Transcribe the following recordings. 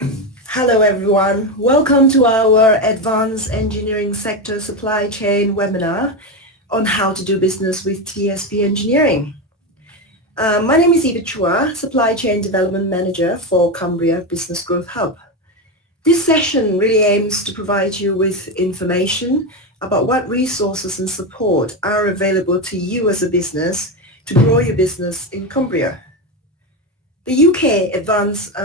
Hello everyone, welcome to our Advanced Engineering Sector Supply Chain webinar on how to do business with TSP Engineering. My name is Eva Chua, Supply Chain Development Manager for Cumbria Business Growth Hub. This session really aims to provide you with information about what resources and support are available to you as a business to grow your business in Cumbria. The UK advanced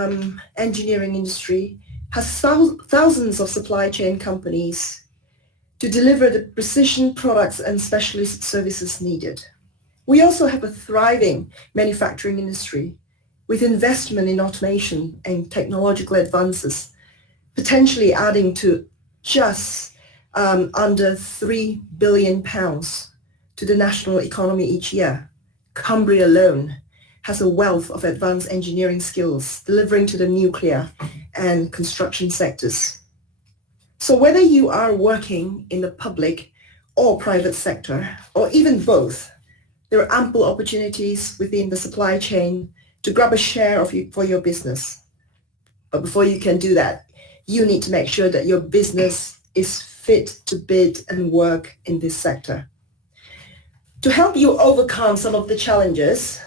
engineering industry has thousands of supply chain companies to deliver the precision products and specialist services needed. We also have a thriving manufacturing industry with investment in automation and technological advances, potentially adding to just under £3 billion to the national economy each year. Cumbria alone has a wealth of advanced engineering skills delivering to the nuclear and construction sectors. So whether you are working in the public or private sector, or even both, there are ample opportunities within the supply chain to grab a share for your business. But before you can do that, you need to make sure that your business is fit to bid and work in this sector. To help you overcome some of the challenges,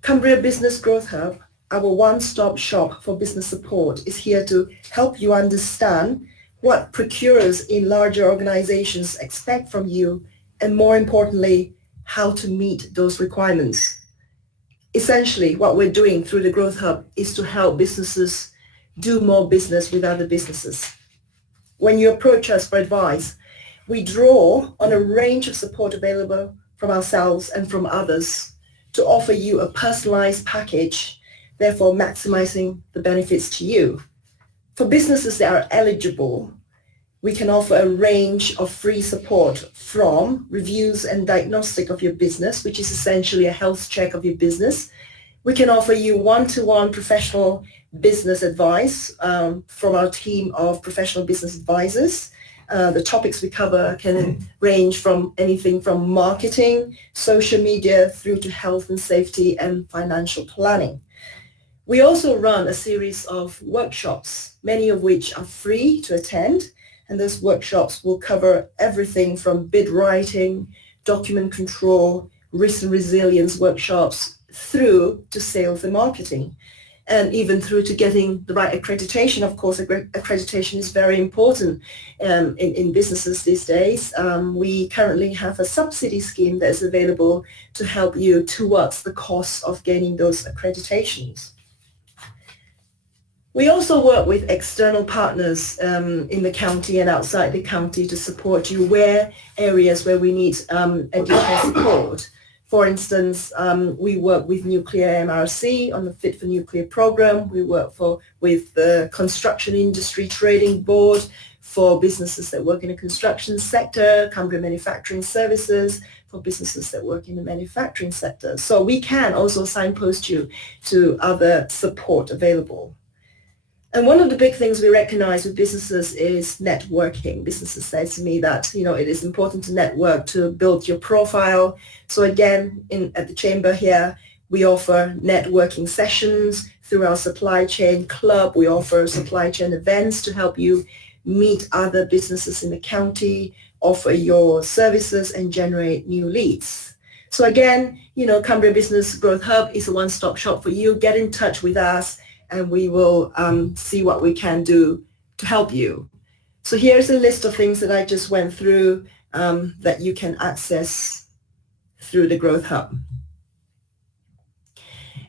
Cumbria Business Growth Hub, our one-stop shop for business support, is here to help you understand what procurers in larger organizations expect from you, and more importantly, how to meet those requirements. Essentially, what we're doing through the Growth Hub is to help businesses do more business with other businesses. When you approach us for advice, we draw on a range of support available from ourselves and from others to offer you a personalized package, therefore maximizing the benefits to you. For businesses that are eligible, we can offer a range of free support from reviews and diagnostic of your business, which is essentially a health check of your business. We can offer you one-to-one professional business advice from our team of professional business advisors. The topics we cover can range from anything from marketing, social media, through to health and safety and financial planning. We also run a series of workshops, many of which are free to attend, and those workshops will cover everything from bid writing, document control, risk and resilience workshops, through to sales and marketing, and even through to getting the right accreditation. Of course, accreditation is very important in businesses these days. We currently have a subsidy scheme that is available to help you towards the cost of gaining those accreditations. We also work with external partners in the county and outside the county to support you areas where we need additional support. For instance, we work with Nuclear MRC on the Fit for Nuclear program. We work with the Construction Industry Trading Board for businesses that work in the construction sector, Cumbria Manufacturing Services for businesses that work in the manufacturing sector. So we can also signpost you to other support available. And one of the big things we recognize with businesses is networking. Businesses say to me that, it is important to network to build your profile. So again, at the chamber here, we offer networking sessions through our supply chain club. We offer supply chain events to help you meet other businesses in the county, offer your services and generate new leads. So again, Cumbria Business Growth Hub is a one-stop shop for you. Get in touch with us, and we will see what we can do to help you. So here's a list of things that I just went through that you can access through the Growth Hub.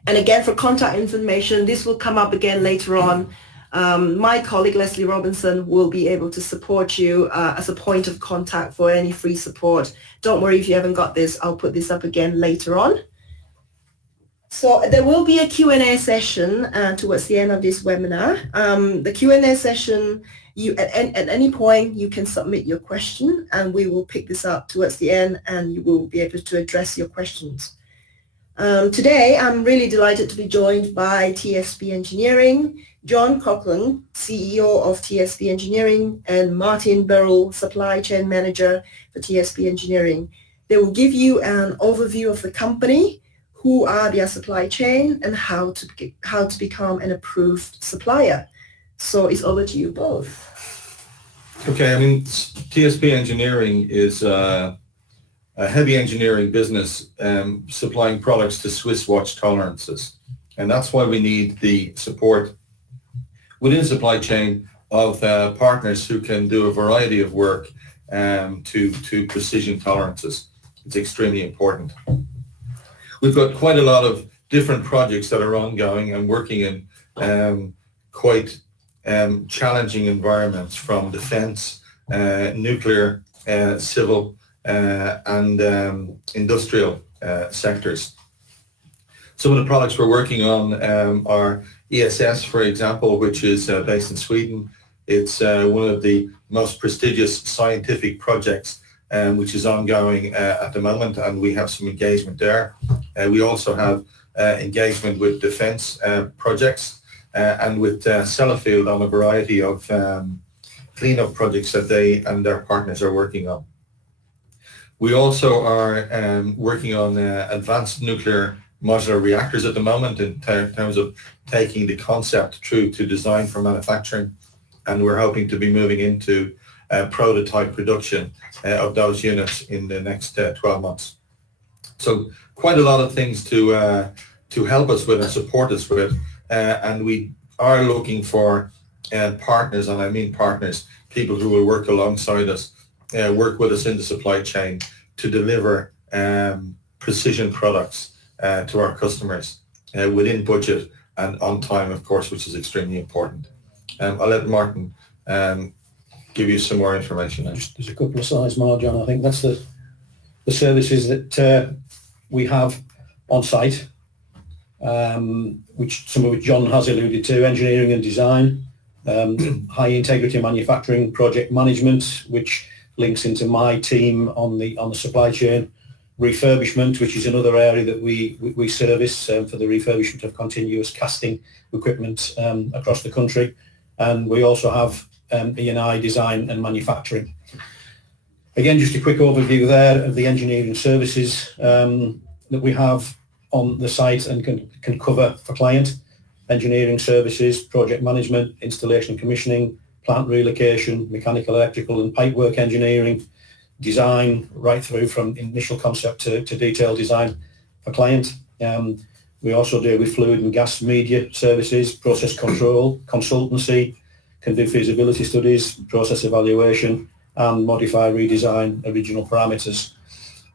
And again, for contact information, this will come up again later on. My colleague, Leslie Robinson, will be able to support you as a point of contact for any free support. Don't worry if you haven't got this. I'll put this up again later on. So there will be a Q&A session towards the end of this webinar. The Q&A session, at any point you can submit your question, and we will pick this up towards the end, and you will be able to address your questions. Today, I'm really delighted to be joined by TSP Engineering, John Coughlan, CEO of TSP Engineering, and Martin Burrell, Supply Chain Manager for TSP Engineering. They will give you an overview of the company, who are their supply chain, and how to become an approved supplier. So it's over to you both. Okay, I mean, TSP Engineering is a heavy engineering business supplying products to Swiss watch tolerances. And that's why we need the support within the supply chain of partners who can do a variety of work to precision tolerances. It's extremely important. We've got quite a lot of different projects that are ongoing and working in quite challenging environments, from defense, nuclear, civil, and industrial sectors. Some of the products we're working on are ESS, for example, which is based in Sweden. It's one of the most prestigious scientific projects which is ongoing at the moment, and we have some engagement there. We also have engagement with defense projects and with Sellafield on a variety of cleanup projects that they and their partners are working on. We also are working on advanced nuclear modular reactors at the moment in terms of taking the concept through to design for manufacturing, and we're hoping to be moving into prototype production of those units in the next 12 months. So quite a lot of things to help us with and support us with, and we are looking for partners, and I mean partners, people who will work alongside us, work with us in the supply chain to deliver precision products to our customers within budget and on time, of course, which is extremely important. I'll let Martin give you some more information. There's a couple of slides more, John. I think that's the services that we have on site, which some of which John has alluded to: engineering and design, high integrity manufacturing, project management, which links into my team on the supply chain, refurbishment, which is another area that we service for the refurbishment of continuous casting equipment across the country, and we also have E&I, design and manufacturing. Again, just a quick overview there of the engineering services that we have on the site and can cover for client: engineering services, project management, installation and commissioning, plant relocation, mechanical, electrical and pipework engineering, design, right through from initial concept to detailed design for client. We also deal with fluid and gas media services, process control, consultancy, can do feasibility studies, process evaluation, and modify, redesign original parameters.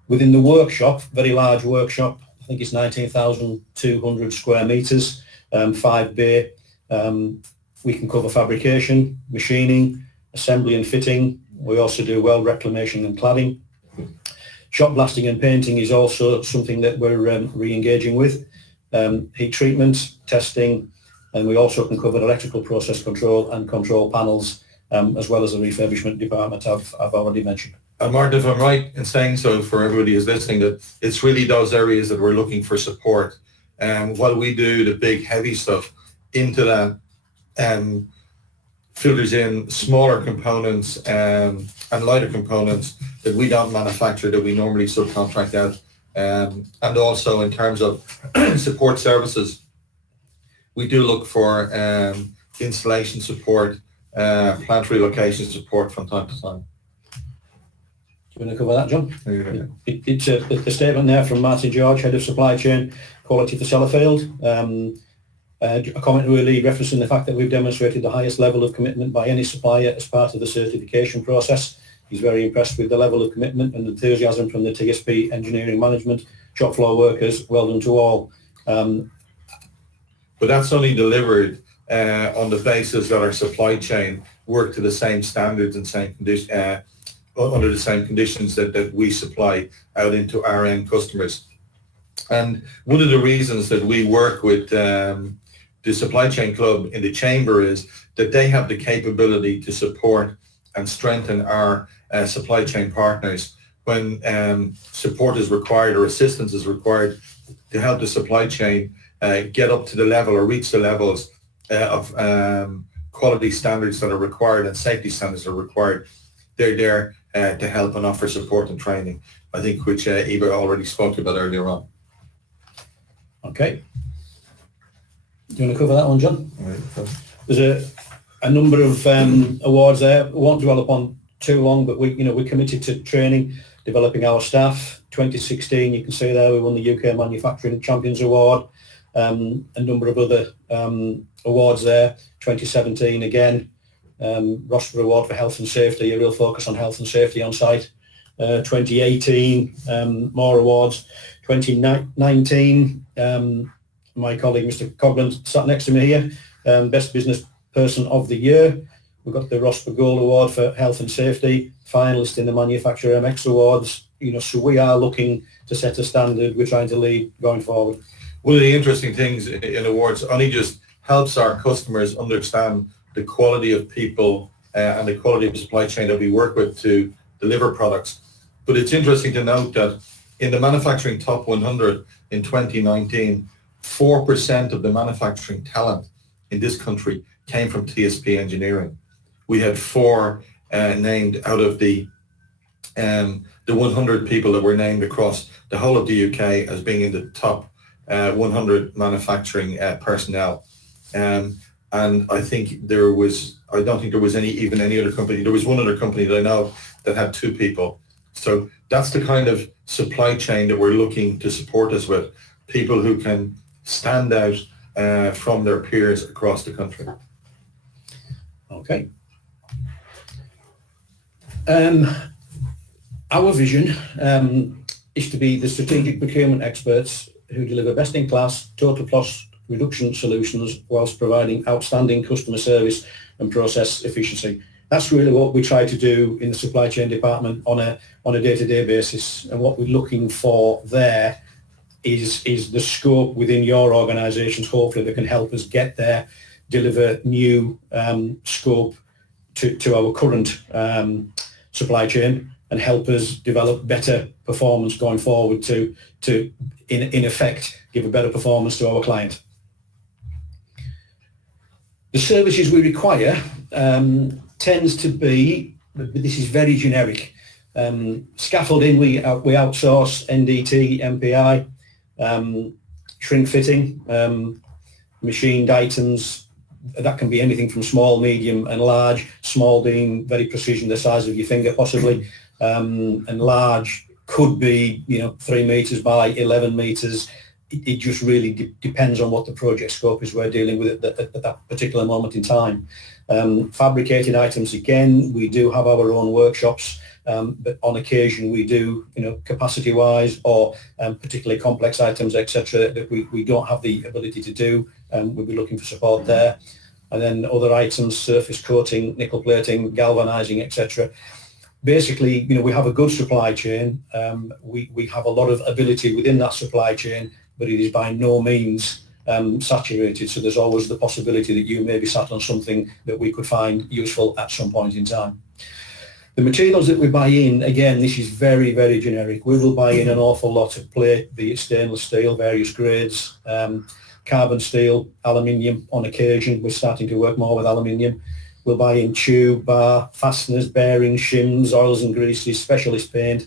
Within the workshop, very large workshop, I think it's 19,200 square meters, 5 bay. We can cover fabrication, machining, assembly and fitting. We also do weld reclamation and cladding. Shop blasting and painting is also something that we're re-engaging with. Heat treatment, testing, and we also can cover electrical process control and control panels, as well as the refurbishment department I've already mentioned. And Martin, if I'm right in saying so for everybody who's listening, that it's really those areas that we're looking for support. And while we do the big heavy stuff, into that filters in smaller components and lighter components that we don't manufacture, that we normally subcontract out. And also in terms of support services, we do look for installation support, plant relocation support from time to time. Do you want to cover that, John? Yeah. It's a statement there from Martin George, Head of Supply Chain Quality for Sellafield. A comment really referencing the fact that we've demonstrated the highest level of commitment by any supplier as part of the certification process. He's very impressed with the level of commitment and enthusiasm from the TSP Engineering Management, shop floor workers. Well done to all. But that's only delivered on the basis that our supply chain work to the same standards and same condition, under the same conditions that we supply out into our end customers. And one of the reasons that we work with the Supply Chain Club in the Chamber is that they have the capability to support and strengthen our supply chain partners when support is required or assistance is required to help the supply chain get up to the level or reach the levels of quality standards that are required and safety standards are required. They're there to help and offer support and training, I think, which Eva already spoke about earlier on. Okay. Do you want to cover that one, John? Right. There's a number of awards there. We won't dwell upon too long, but we're committed to training, developing our staff. 2016, you can see there, we won the UK Manufacturing Champions Award. A number of other awards there. 2017 again, Rossborough Award for Health and Safety, a real focus on health and safety on site. 2018, more awards. 2019, my colleague Mr. Coughlan sat next to me here, Best Business Person of the Year. We've got the Rossborough Gold Award for Health and Safety, finalist in the Manufacturer MX Awards. So we are looking to set a standard. We're trying to lead going forward. One of the interesting things in awards only just helps our customers understand the quality of people and the quality of the supply chain that we work with to deliver products. But it's interesting to note that in the manufacturing top 100 in 2019, 4% of the manufacturing talent in this country came from TSP Engineering. We had 4 named out of the 100 people that were named across the whole of the UK as being in the top 100 manufacturing personnel. And I think I don't think there was any other company. There was one other company that I know that had 2 people. So that's the kind of supply chain that we're looking to support us with, people who can stand out from their peers across the country. Okay. Our vision is to be the strategic procurement experts who deliver best-in-class total cost reduction solutions whilst providing outstanding customer service and process efficiency. That's really what we try to do in the supply chain department on a day-to-day basis. And what we're looking for there is the scope within your organisations, hopefully, that can help us get there, deliver new scope to our current supply chain, and help us develop better performance going forward to in effect give a better performance to our client. The services we require tends to be, this is very generic, scaffolding, we outsource NDT, MPI, shrink fitting, machined items. That can be anything from small, medium and large, small being very precision, the size of your finger possibly, and large could be 3 meters by 11 meters. It just really depends on what the project scope is we're dealing with at that particular moment in time. Fabricating items, again, we do have our own workshops, but on occasion we do, capacity wise or particularly complex items, etc., that we don't have the ability to do. We'll be looking for support there. And then other items, surface coating, nickel plating, galvanizing, etc. Basically, we have a good supply chain. We have a lot of ability within that supply chain, but it is by no means saturated. So there's always the possibility that you may be sat on something that we could find useful at some point in time. The materials that we buy in, again, this is very, very generic. We will buy in an awful lot of plate, be it stainless steel, various grades, carbon steel, aluminium on occasion. We're starting to work more with aluminium. We'll buy in tube, bar, fasteners, bearings, shims, oils and greases, specialist paint,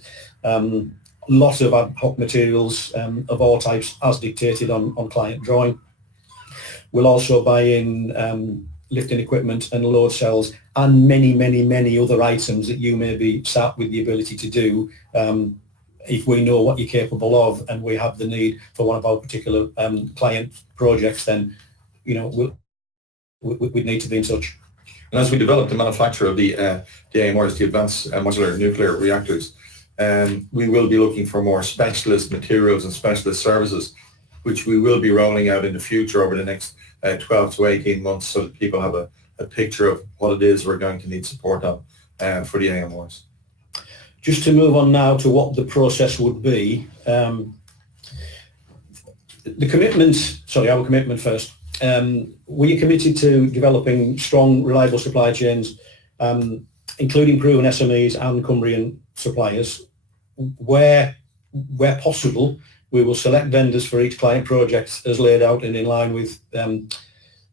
lots of ad hoc materials of all types as dictated on client drawing. We'll also buy in lifting equipment and load cells and many, many, many other items that you may be sat with the ability to do if we know what you're capable of and we have the need for one of our particular client projects, then we'd need to be in touch. And as we develop the manufacture of the AMRs, the advanced modular nuclear reactors, we will be looking for more specialist materials and specialist services, which we will be rolling out in the future over the next 12 to 18 months, so that people have a picture of what it is we're going to need support on for the AMRs. Just to move on now to what the process would be, our commitment first. We are committed to developing strong, reliable supply chains, including proven SMEs and Cumbrian suppliers. Where possible, we will select vendors for each client project as laid out and in line with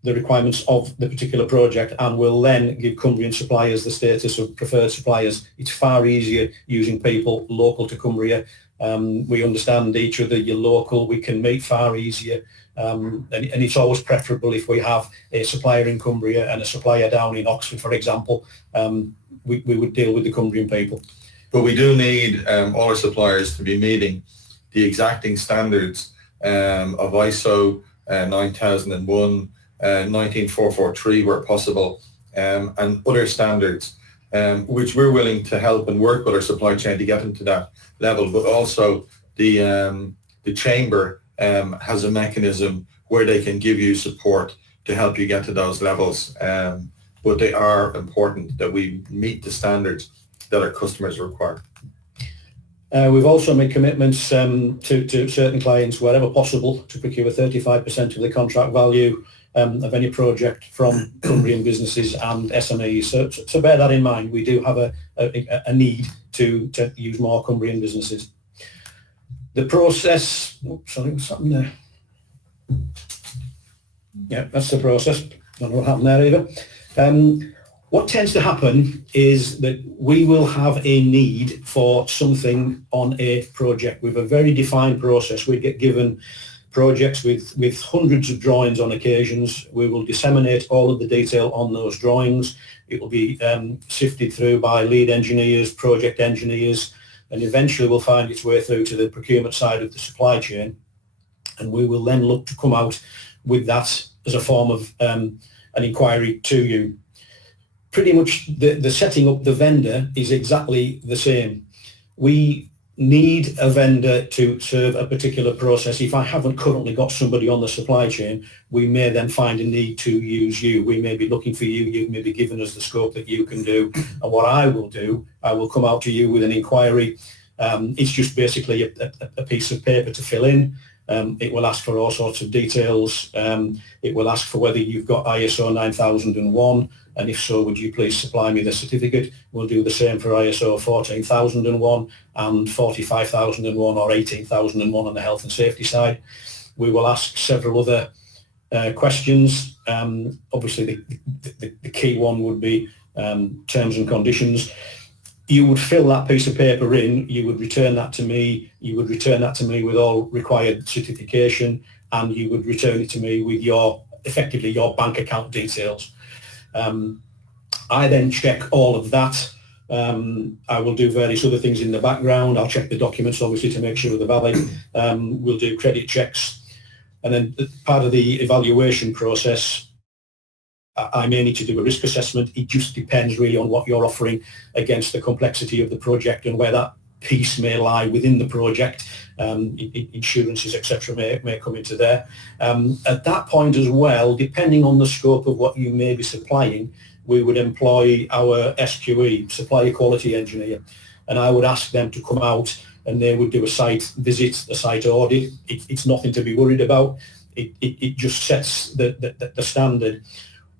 the requirements of the particular project, and will then give Cumbrian suppliers the status of preferred suppliers. It's far easier using people local to Cumbria. We understand each other, you're local, we can meet far easier. and it's always preferable if we have a supplier in Cumbria and a supplier down in Oxford, for example. We would deal with the Cumbrian people. But we do need all our suppliers to be meeting the exacting standards of ISO 9001, 19443 where possible, and other standards, which we're willing to help and work with our supply chain to get into that level. But also the chamber has a mechanism where they can give you support to help you get to those levels. But they are important that we meet the standards that our customers require. We've also made commitments to certain clients, wherever possible, to procure 35% of the contract value of any project from Cumbrian businesses and SMEs. So bear that in mind. We do have a need to use more Cumbrian businesses. The process, sorry, what's happened there? Yeah, that's the process. Don't know what happened there either. What tends to happen is that we will have a need for something on a project with a very defined process. We get given projects with hundreds of drawings on occasions. We will disseminate all of the detail on those drawings. It will be sifted through by lead engineers, project engineers, and eventually will find its way through to the procurement side of the supply chain. And we will then look to come out with that as a form of an inquiry to you. Pretty much the setting up the vendor is exactly the same. We need a vendor to serve a particular process. If I haven't currently got somebody on the supply chain, we may then find a need to use you. We may be looking for you. You may be giving us the scope that you can do. And what I will do, I will come out to you with an inquiry. It's just basically a piece of paper to fill in. It will ask for all sorts of details. It will ask for whether you've got ISO 9001, and if so, would you please supply me the certificate? We'll do the same for ISO 14001 and 45001 or 18001 on the health and safety side. We will ask several other questions. Obviously, the key one would be terms and conditions. You would fill that piece of paper in, you would return that to me, with all required certification, and you would return it to me with effectively your bank account details. I then check all of that. I will do various other things in the background. I'll check the documents, obviously, to make sure they're valid. We'll do credit checks. And then part of the evaluation process, I may need to do a risk assessment. It just depends really on what you're offering against the complexity of the project and where that piece may lie within the project. Insurances, etc., may come into there. At that point as well, depending on the scope of what you may be supplying, we would employ our SQE, Supplier Quality Engineer, and I would ask them to come out and they would do a site visit, a site audit. It's nothing to be worried about. It just sets the standard.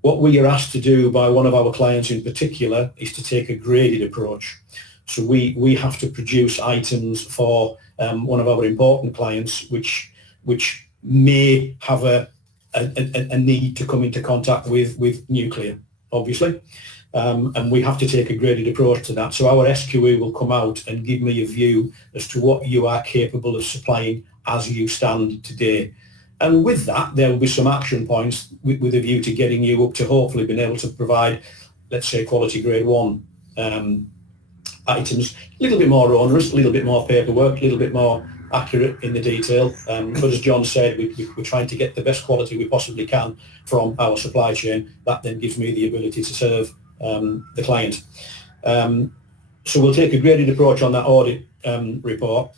What we are asked to do by one of our clients in particular is to take a graded approach. So we have to produce items for one of our important clients, which may have a need to come into contact with nuclear, obviously. And we have to take a graded approach to that. So our SQE will come out and give me a view as to what you are capable of supplying as you stand today. And with that, there will be some action points with a view to getting you up to hopefully being able to provide, let's say, quality grade 1 items. A little bit more onerous, a little bit more paperwork, a little bit more accurate in the detail. But as John said, we're trying to get the best quality we possibly can from our supply chain. That then gives me the ability to serve the client. So we'll take a graded approach on that audit report.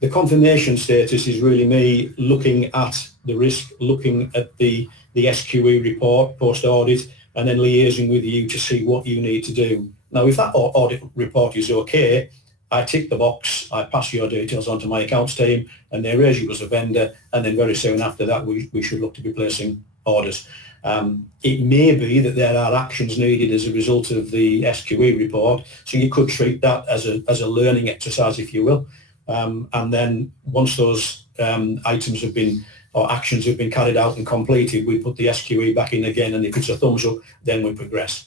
The confirmation status is really me looking at the risk, looking at the SQE report post-audit, and then liaising with you to see what you need to do. Now, if that audit report is okay, I tick the box, I pass your details on to my accounts team, and they raise you as a vendor, and then very soon after that, we should look to be placing orders. It may be that there are actions needed as a result of the SQE report, so you could treat that as a learning exercise, if you will. And then once those items have been, or actions have been carried out and completed, we put the SQE back in again, and if it's a thumbs up, then we progress.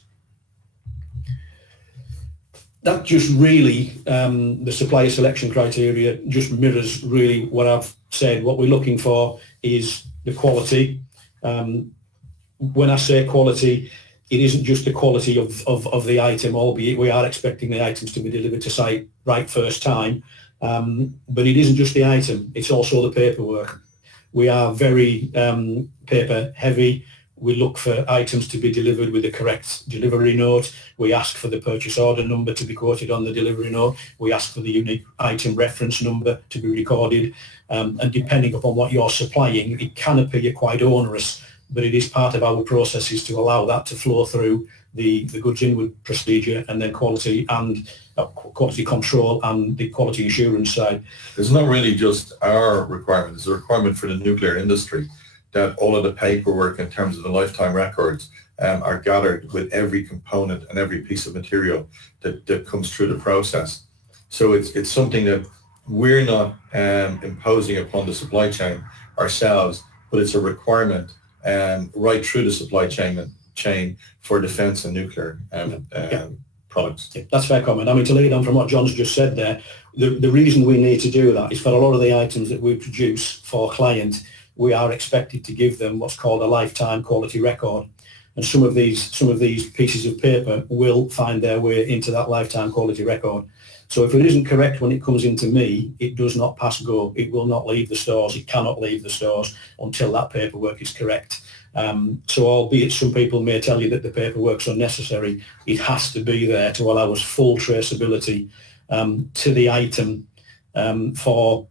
That just really, the supplier selection criteria just mirrors really what I've said. What we're looking for is the quality. When I say quality, it isn't just the quality of the item, albeit we are expecting the items to be delivered to site right first time. But it isn't just the item, it's also the paperwork. We are very paper heavy. We look for items to be delivered with the correct delivery note. We ask for the purchase order number to be quoted on the delivery note. We ask for the unique item reference number to be recorded. And depending upon what you're supplying, it can appear quite onerous, but it is part of our processes to allow that to flow through the goods inward procedure, and then quality and quality control and the quality assurance side. It's not really just our requirement, it's a requirement for the nuclear industry that all of the paperwork in terms of the lifetime records are gathered with every component and every piece of material that comes through the process. So it's something that we're not imposing upon the supply chain ourselves, but it's a requirement right through the supply chain for defence and nuclear products. Yeah, that's a fair comment. I mean, to lead on from what John's just said there, the reason we need to do that is for a lot of the items that we produce for a client, we are expected to give them what's called a lifetime quality record. And some of these pieces of paper will find their way into that lifetime quality record. So if it isn't correct when it comes into me, it does not pass go. It will not leave the stores. It cannot leave the stores until that paperwork is correct. So albeit some people may tell you that the paperwork's unnecessary, it has to be there to allow us full traceability to the item for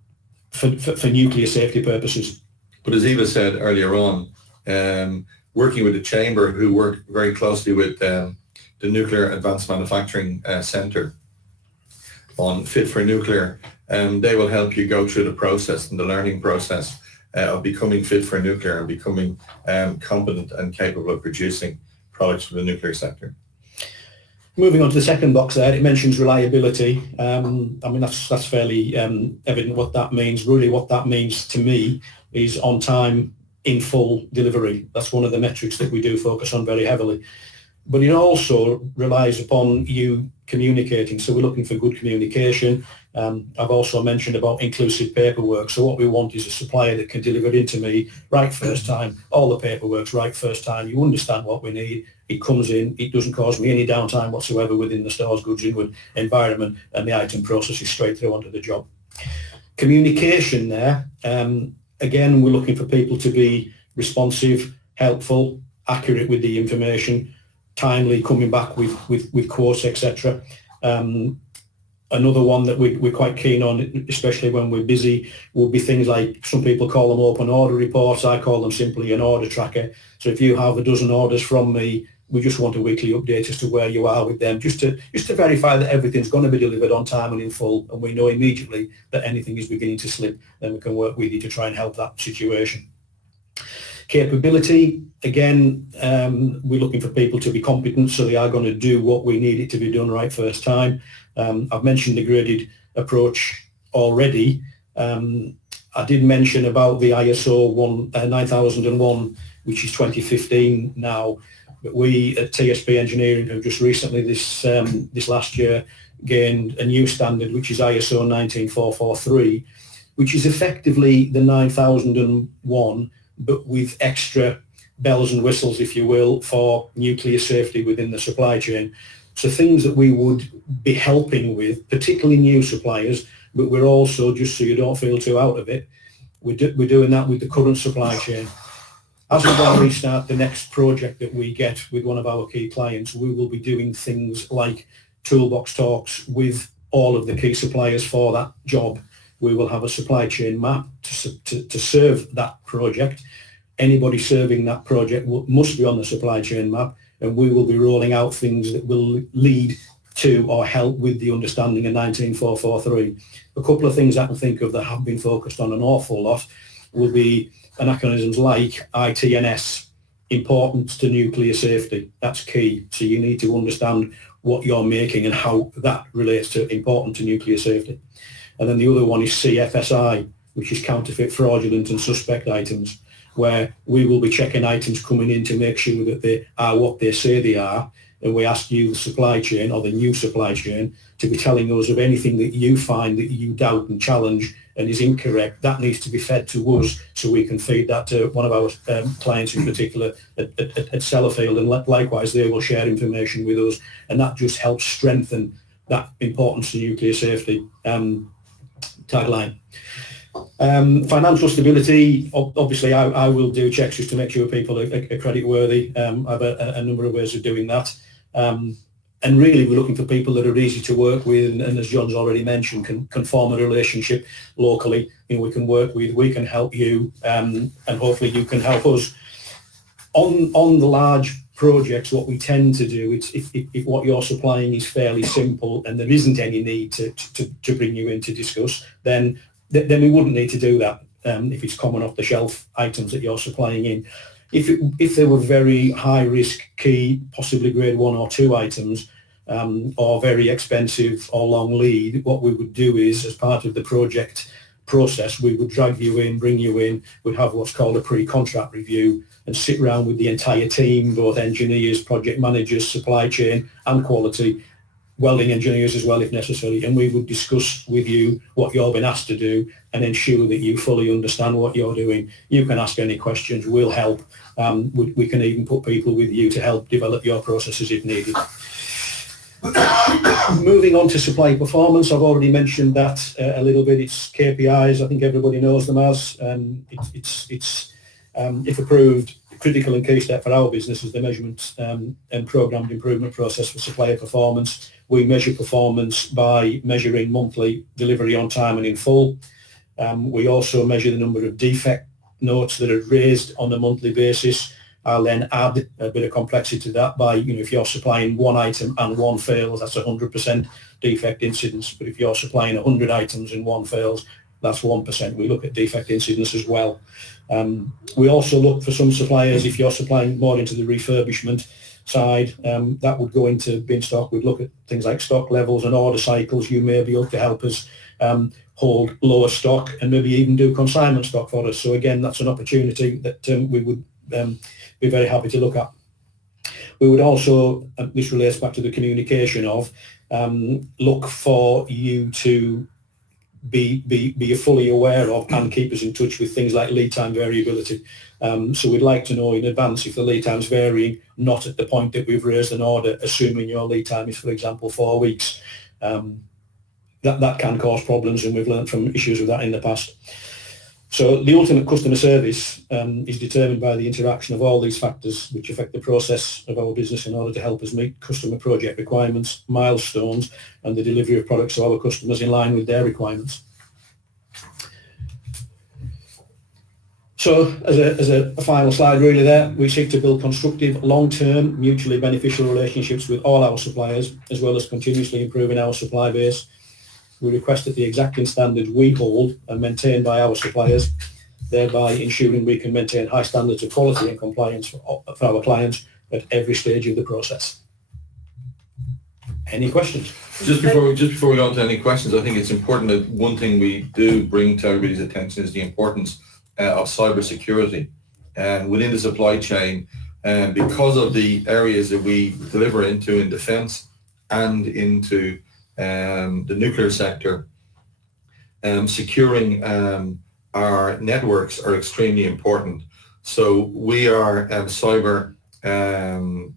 nuclear safety purposes. But as Eva said earlier on, working with the Chamber, who work very closely with the Nuclear Advanced Manufacturing Centre on Fit for Nuclear, they will help you go through the process and the learning process of becoming fit for nuclear and becoming competent and capable of producing products for the nuclear sector. Moving on to the second box there, it mentions reliability. I mean, that's fairly evident what that means. Really what that means to me is on time, in full delivery. That's one of the metrics that we do focus on very heavily. But it also relies upon you communicating. So we're looking for good communication. I've also mentioned about inclusive paperwork. So what we want is a supplier that can deliver it into me right first time, all the paperwork's right first time. You understand what we need. It comes in. It doesn't cause me any downtime whatsoever within the store's goods inward environment, and the item processes straight through onto the job. Communication there. Again, we're looking for people to be responsive, helpful, accurate with the information, timely, coming back with quotes, etc. Another one that we're quite keen on, especially when we're busy, will be things like, some people call them open order reports. I call them simply an order tracker. So if you have a dozen orders from me, we just want a weekly update as to where you are with them, just to verify that everything's going to be delivered on time and in full, and we know immediately that anything is beginning to slip, then we can work with you to try and help that situation. Capability, again, we're looking for people to be competent, so they are going to do what we need it to be done right first time. I've mentioned the graded approach already. I did mention about the ISO 9001, which is 2015 now. But we at TSP Engineering have just recently, this last year, gained a new standard, which is ISO 19443, which is effectively the 9001, but with extra bells and whistles, if you will, for nuclear safety within the supply chain. So things that we would be helping with, particularly new suppliers, but we're also, just so you don't feel too out of it, we're doing that with the current supply chain. As we want to restart the next project that we get with one of our key clients, we will be doing things like toolbox talks with all of the key suppliers for that job. We will have a supply chain map to serve that project. Anybody serving that project must be on the supply chain map, and we will be rolling out things that will lead to or help with the understanding of 19443. A couple of things I can think of that have been focused on an awful lot will be anachronisms like ITNS, importance to nuclear safety. That's key. So you need to understand what you're making and how that relates to important to nuclear safety. And then the other one is CFSI, which is counterfeit, fraudulent and suspect items, where we will be checking items coming in to make sure that they are what they say they are, and we ask you, the supply chain or the new supply chain, to be telling us of anything that you find that you doubt and challenge and is incorrect. That needs to be fed to us so we can feed that to one of our clients in particular at Sellafield, and likewise they will share information with us, and that just helps strengthen that importance to nuclear safety tagline. Financial stability, obviously I will do checks just to make sure people are credit worthy. I have a number of ways of doing that. And really we're looking for people that are easy to work with, and as John's already mentioned, can form a relationship locally, we can work with, we can help you, and hopefully you can help us. On the large projects, what we tend to do is if what you're supplying is fairly simple and there isn't any need to bring you in to discuss, then we wouldn't need to do that if it's common off the shelf items that you're supplying in. If they were very high risk key, possibly grade 1 or 2 items, or very expensive or long lead, what we would do is, as part of the project process, we would drag you in, bring you in, we'd have what's called a pre-contract review and sit around with the entire team, both engineers, project managers, supply chain and quality, welding engineers as well if necessary, and we would discuss with you what you've been asked to do and ensure that you fully understand what you're doing. You can ask any questions, we'll help. We can even put people with you to help develop your processes if needed. Moving on to supply performance, I've already mentioned that a little bit. It's KPIs, I think everybody knows them as. It's if approved, critical and key step for our business is the measurement and programmed improvement process for supplier performance. We measure performance by measuring monthly delivery on time and in full. We also measure the number of defect notes that are raised on a monthly basis. I'll then add a bit of complexity to that by, if you're supplying one item and one fails, that's 100% defect incidence. But if you're supplying 100 items and one fails, that's 1%. We look at defect incidence as well. We also look for some suppliers, if you're supplying more into the refurbishment side, that would go into bin stock. We'd look at things like stock levels and order cycles. You may be able to help us hold lower stock and maybe even do consignment stock for us. So again, that's an opportunity that we would be very happy to look at. We would also, this relates back to the communication of, look for you to be fully aware of and keep us in touch with things like lead time variability. So we'd like to know in advance if the lead time's varying, not at the point that we've raised an order, assuming your lead time is, for example, 4 weeks. That can cause problems, and we've learned from issues with that in the past. So the ultimate customer service is determined by the interaction of all these factors which affect the process of our business in order to help us meet customer project requirements, milestones, and the delivery of products to our customers in line with their requirements. So as a final slide really there, we seek to build constructive, long-term, mutually beneficial relationships with all our suppliers, as well as continuously improving our supply base. We request that the exacting standards we hold are maintained by our suppliers, thereby ensuring we can maintain high standards of quality and compliance for our clients at every stage of the process. Any questions? Just before we go on to any questions, I think it's important that one thing we do bring to everybody's attention is the importance of cybersecurity within the supply chain, because of the areas that we deliver into in defence and into the nuclear sector. Securing our networks are extremely important. So we are Cyber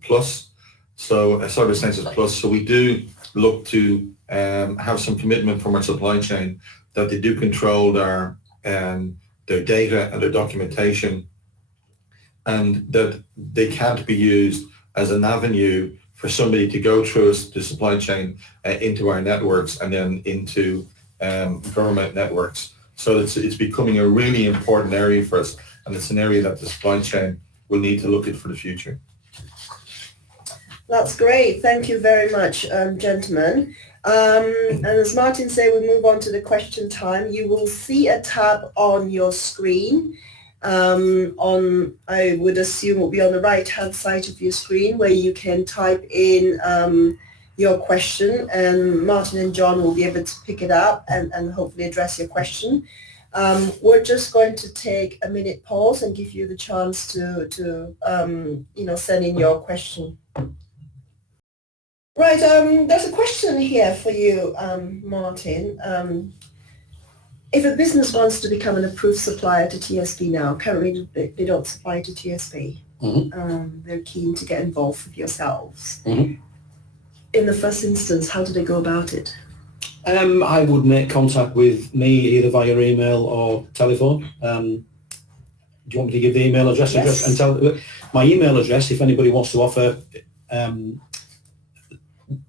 Plus, so Cyber Essentials Plus. So we do look to have some commitment from our supply chain that they do control their data and their documentation, and that they can't be used as an avenue for somebody to go through the supply chain into our networks and then into government networks. So it's becoming a really important area for us, and it's an area that the supply chain will need to look at for the future. That's great. Thank you very much, gentlemen. And as Martin said, we move on to the question time. You will see a tab on your screen. I would assume will be on the right hand side of your screen, where you can type in your question, and Martin and John will be able to pick it up and hopefully address your question. We're just going to take a minute pause and give you the chance to send in your question. Right, there's a question here for you, Martin. If a business wants to become an approved supplier to TSP now, currently they don't supply to TSP. They're keen to get involved with yourselves. In the first instance, how do they go about it? I would make contact with me either via email or telephone. Do you want me to give the email address? Yes. And tell my email address if anybody wants to offer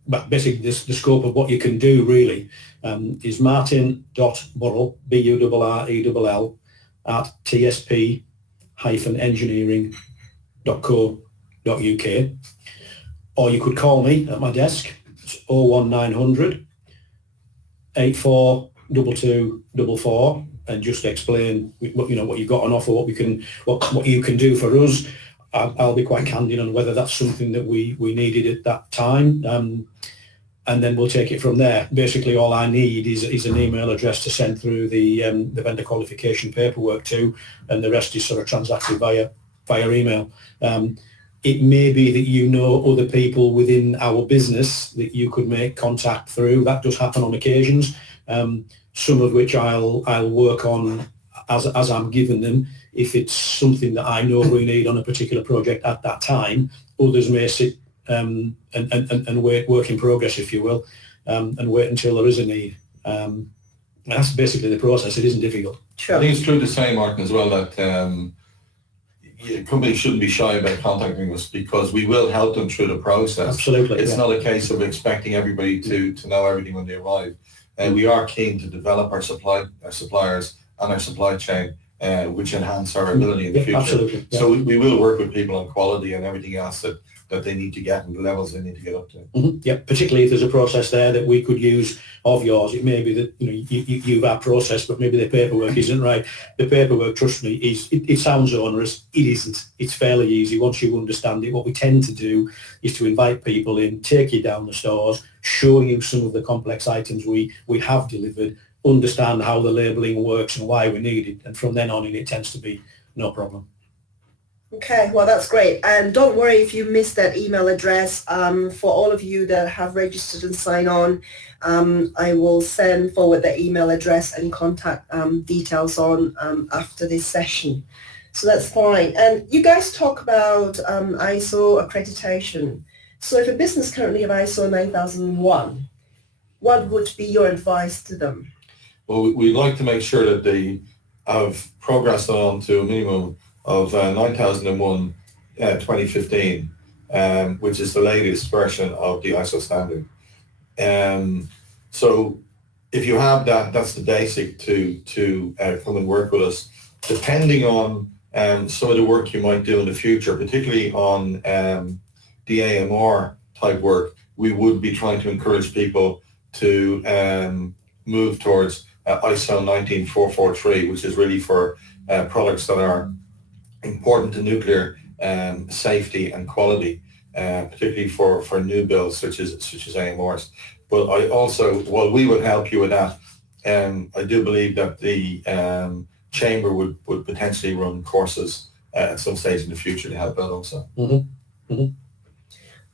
but basically the scope of what you can do really is martin.burrell, B-U-R-R-E-L-L, at tsp-engineering.co.uk, or you could call me at my desk. It's 01900 842244 and just explain what you've got on offer, what you can do for us. I'll be quite candid on whether that's something that we needed at that time, and then we'll take it from there. Basically, all I need is an email address to send through the vendor qualification paperwork to, and the rest is sort of transacted via email. It may be that you know other people within our business that you could make contact through. That does happen on occasions, some of which I'll work on as I'm given them. If it's something that I know we need on a particular project at that time, others may sit and wait, work in progress, if you will, and wait until there is a need. That's basically the process. It isn't difficult. Sure. I think it's true to say, Martin, as well, that companies shouldn't be shy about contacting us because we will help them through the process. Absolutely. It's not a case of expecting everybody to know everything when they arrive. And we are keen to develop our suppliers and our supply chain, which enhance our ability in the future. Absolutely. Yeah. So we will work with people on quality and everything else that they need to get and the levels they need to get up to. Yeah, particularly if there's a process there that we could use of yours. It may be that you've our process, but maybe the paperwork isn't right. The paperwork, trust me, it sounds onerous. It isn't. It's fairly easy once you understand it. What we tend to do is to invite people in, take you down the stores, show you some of the complex items we have delivered, understand how the labelling works and why we need it, and from then on it tends to be no problem. Okay, well, that's great. And don't worry if you missed that email address. For all of you that have registered and signed on, I will send forward the email address and contact details on after this session. So that's fine. And you guys talk about ISO accreditation. So if a business currently have ISO 9001, what would be your advice to them? Well, we'd like to make sure that they have progressed on to a minimum of 9001 2015, which is the latest version of the ISO standard. So if you have that, that's the basic to come and work with us. Depending on some of the work you might do in the future, particularly on the AMR type work, we would be trying to encourage people to move towards ISO 19443, which is really for products that are important to nuclear safety and quality, particularly for new builds such as AMRs. But I also, while we would help you with that, I do believe that the Chamber would potentially run courses at some stage in the future to help out also. Mm-hmm. Mm-hmm.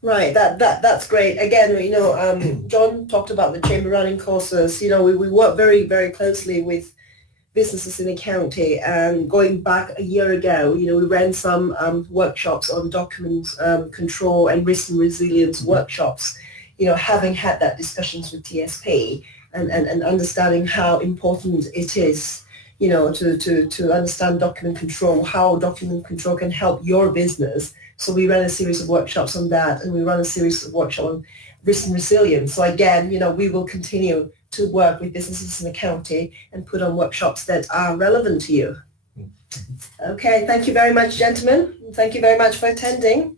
Right, that's great. Again, John talked about the Chamber running courses. We work very, very closely with businesses in the county, and going back a year ago, we ran some workshops on document control and risk and resilience workshops, having had that discussions with TSP and understanding how important it is, to understand document control, how document control can help your business. So we ran a series of workshops on that, and we run a series of workshops on risk and resilience. So again, we will continue to work with businesses in the county and put on workshops that are relevant to you. Okay, thank you very much, gentlemen. Thank you very much for attending.